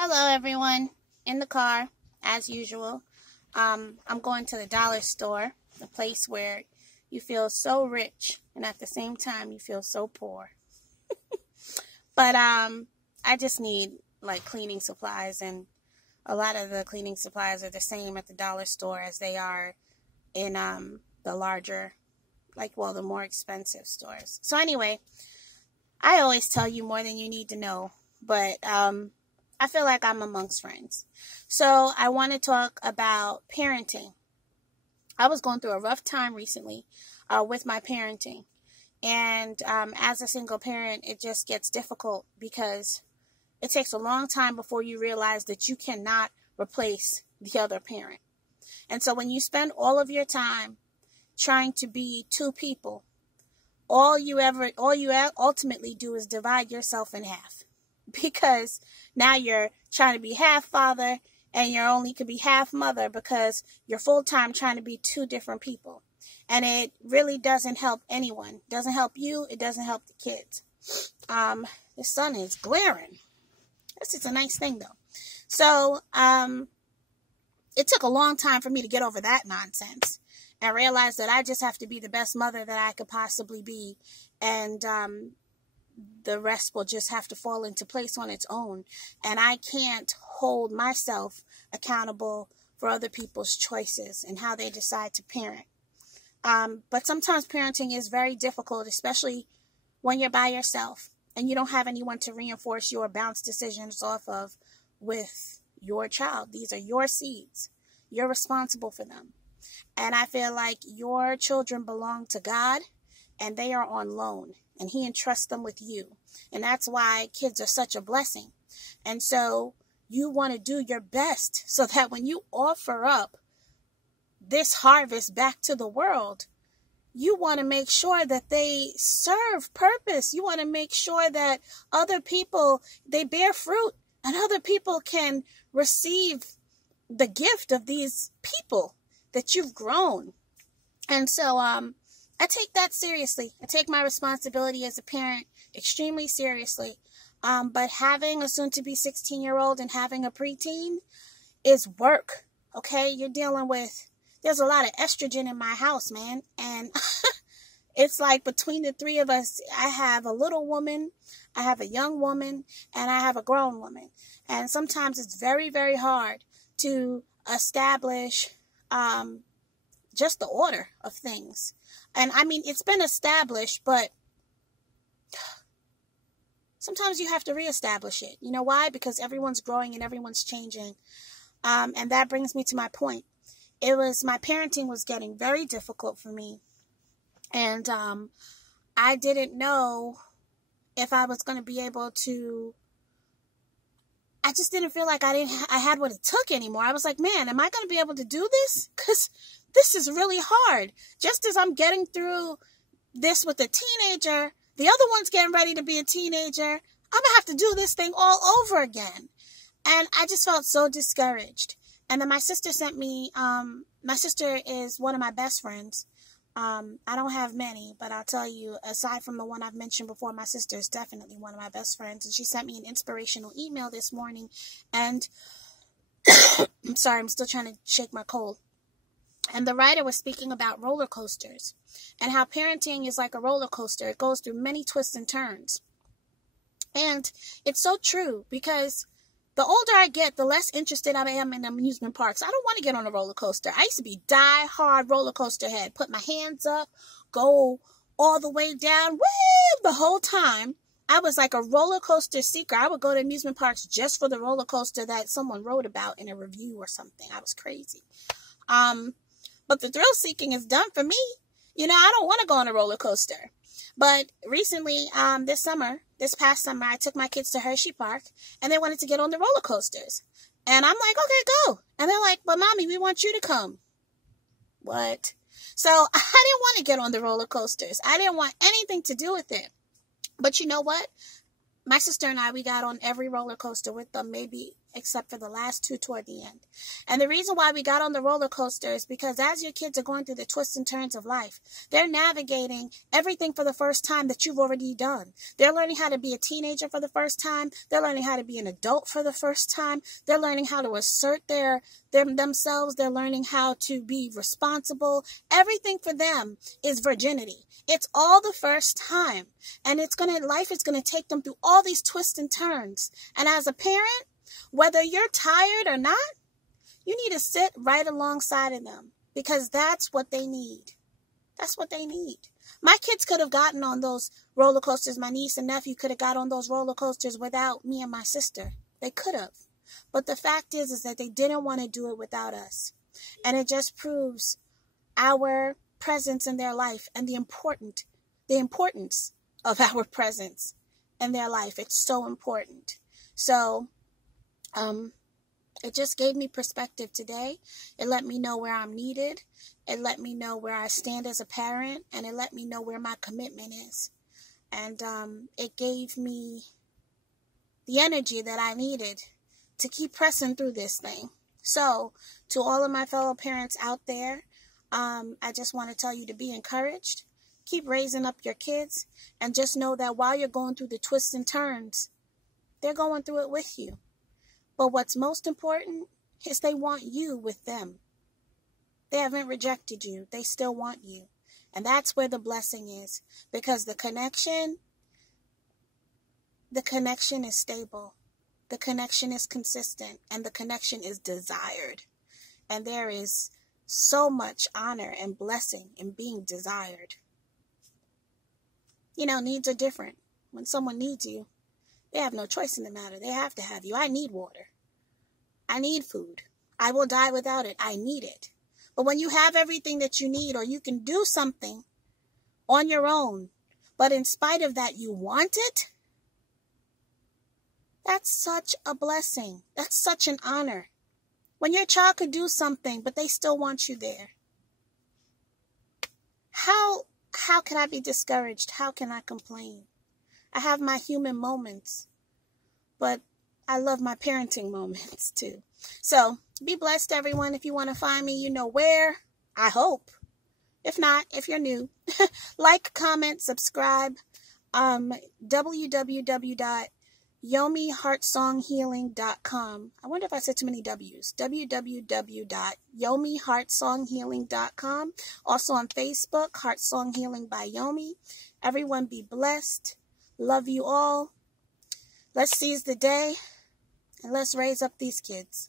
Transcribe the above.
Hello, everyone. In the car, as usual. I'm going to the dollar store, the place where you feel so rich and at the same time you feel so poor. But I just need like cleaning supplies, and a lot of the cleaning supplies are the same at the dollar store as they are in the larger, the more expensive stores. So anyway, I always tell you more than you need to know, but I feel like I'm amongst friends. So I want to talk about parenting. I was going through a rough time recently with my parenting. And as a single parent, it just gets difficult because it takes a long time before you realize that you cannot replace the other parent. And so when you spend all of your time trying to be two people, all you ultimately do is divide yourself in half. Because now you're trying to be half father and you only could be half mother because you're full-time trying to be two different people. And it really doesn't help anyone. It doesn't help you. It doesn't help the kids. The sun is glaring. This is a nice thing, though. So it took a long time for me to get over that nonsense and realize that I just have to be the best mother that I could possibly be. And the rest will just have to fall into place on its own. And I can't hold myself accountable for other people's choices and how they decide to parent. But sometimes parenting is very difficult, especially when you're by yourself and you don't have anyone to reinforce your bounce decisions off of with your child. These are your seeds. You're responsible for them. And I feel like your children belong to God and they are on loan. And he entrusts them with you. And that's why kids are such a blessing. And so you want to do your best so that when you offer up this harvest back to the world, you want to make sure that they serve purpose. You want to make sure that other people, they bear fruit and other people can receive the gift of these people that you've grown. And so, I take that seriously. I take my responsibility as a parent extremely seriously. But having a soon-to-be 16-year-old and having a preteen is work, okay? You're dealing with, there's a lot of estrogen in my house, man. And it's like between the three of us, I have a little woman, I have a young woman, and I have a grown woman. And sometimes it's very, very hard to establish just the order of things. And I mean, it's been established, but sometimes you have to reestablish it. You know why? Because everyone's growing and everyone's changing. And that brings me to my point. My parenting was getting very difficult for me. And I didn't know if I was going to be able to, I just didn't feel like I had what it took anymore. I was like, man, am I going to be able to do this? Because this is really hard. Just as I'm getting through this with a teenager, the other one's getting ready to be a teenager. I'm going to have to do this thing all over again. And I just felt so discouraged. And then my sister sent me, my sister is one of my best friends. I don't have many, but I'll tell you, aside from the one I've mentioned before, my sister is definitely one of my best friends. And she sent me an inspirational email this morning. And I'm sorry, I'm still trying to shake my cold. And the writer was speaking about roller coasters and how parenting is like a roller coaster. It goes through many twists and turns. And it's so true because the older I get, the less interested I am in amusement parks. I don't want to get on a roller coaster. I used to be die-hard roller coaster head. Put my hands up, go all the way down. Woo! The whole time, I was like a roller coaster seeker. I would go to amusement parks just for the roller coaster that someone wrote about in a review or something. I was crazy. But the thrill seeking is done for me. You know, I don't want to go on a roller coaster. But recently, this past summer, I took my kids to Hershey Park and they wanted to get on the roller coasters. And I'm like, okay, go. And they're like, but mommy, we want you to come. What? So I didn't want to get on the roller coasters. I didn't want anything to do with it. But you know what? My sister and I, we got on every roller coaster with them, maybe except for the last two toward the end. And the reason why we got on the roller coaster is because as your kids are going through the twists and turns of life, they're navigating everything for the first time that you've already done. They're learning how to be a teenager for the first time. They're learning how to be an adult for the first time. They're learning how to assert themselves. They're learning how to be responsible. Everything for them is virginity. It's all the first time. And life is going to take them through all these twists and turns. And as a parent, whether you're tired or not, you need to sit right alongside of them because that's what they need. That's what they need. My kids could have gotten on those roller coasters. My niece and nephew could have got on those roller coasters without me and my sister. They could have. But the fact is that they didn't want to do it without us. And it just proves our presence in their life and the importance of our presence in their life. It's so important. So, it just gave me perspective today. It let me know where I'm needed. It let me know where I stand as a parent, and it let me know where my commitment is. And it gave me the energy that I needed to keep pressing through this thing. So, to all of my fellow parents out there, I just want to tell you to be encouraged. Keep raising up your kids, and just know that while you're going through the twists and turns, they're going through it with you. But what's most important is they want you with them. They haven't rejected you. They still want you. And that's where the blessing is. Because the connection is stable. The connection is consistent. And the connection is desired. And there is so much honor and blessing in being desired. You know, needs are different. When someone needs you, they have no choice in the matter. They have to have you. I need water. I need food. I will die without it. I need it. But when you have everything that you need, or you can do something on your own, but in spite of that, you want it, that's such a blessing. That's such an honor. When your child could do something, but they still want you there. How can I be discouraged? How can I complain? I have my human moments, but I love my parenting moments too. So be blessed, everyone. If you want to find me, you know where, I hope. If not, if you're new, like, comment, subscribe. www.yomiheartsonghealing.com. I wonder if I said too many W's. www.yomiheartsonghealing.com. Also on Facebook, Heart Song Healing by Yomi. Everyone be blessed. Love you all. Let's seize the day and let's raise up these kids.